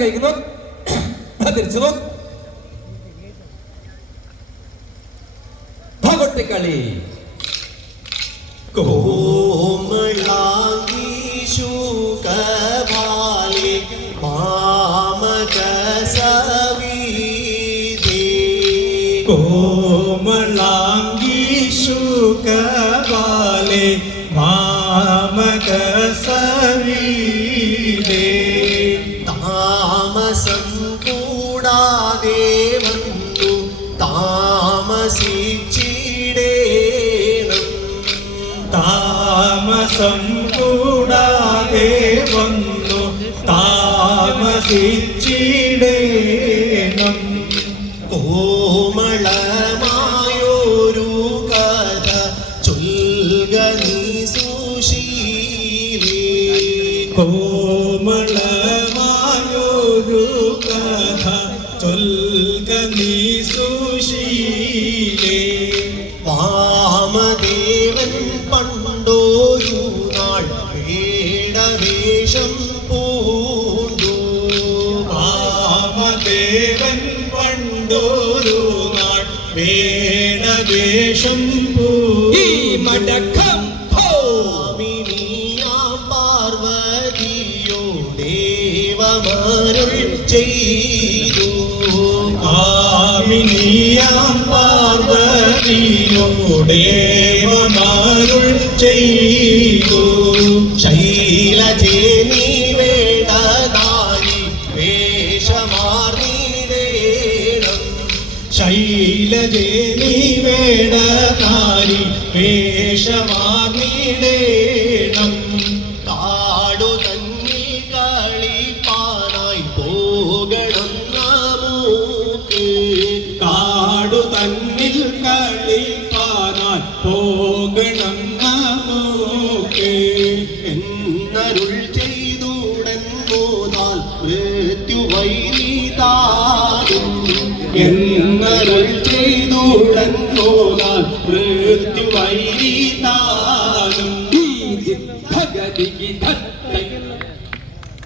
കഴിക്കുന്നു. തിരിച്ചു നോക്ക്. ഭഗവട്ടിക്കളി. കോമളാംഗി ശുകവാലി മാമക സവിധി. കോമളാംഗി ശുകവാലി മാമക സവിധി. താമസം കൂടാതെ വന്നു താമസിച്ചിടേണം. താമസം കൂടാതെ വന്നു താമസിച്ചിടേണം. കോമളമായൊരു കഥ ചൊൽക നീ സുശീലേ. കോമളമായൊരു കഥ ചൊൽക നീ സുശീലേ. വാമദേവൻ പണ്ടൊരു നാൾ വേടവേഷം പൂണ്ടു. വാമദേവൻ പണ്ടൊരു നാൾ വേടവേഷം ഈ മടക്കം സ്വാമിനിയാം പാർവതിയോ ദേവമരുൾ ചെയ്തു. ആമിനിയാം പാർവതിയോടേവമരുൾ ചെയ്തു. ശൈലജേ നീ വേടനാരി വേഷമാർന്നിടേണം. ശൈലജേ നീ വേടനാരി വേഷമാർന്നിടേണം. കാടു തന്നിൽ കളിപ്പാനായി പോകണം നമുക്ക്. കാടു തന്നിൽ കളിപ്പാനായി പോകണം നമുക്ക്. എന്നരുൾ ചെയ്തുടൻ മോതാൽ മൃത്യുവൈരിതാരും. എന്നരുൾ ചെയ്തുടൻ പോകാൻ മൃത്യുവൈരിതാനും. ഭഗതി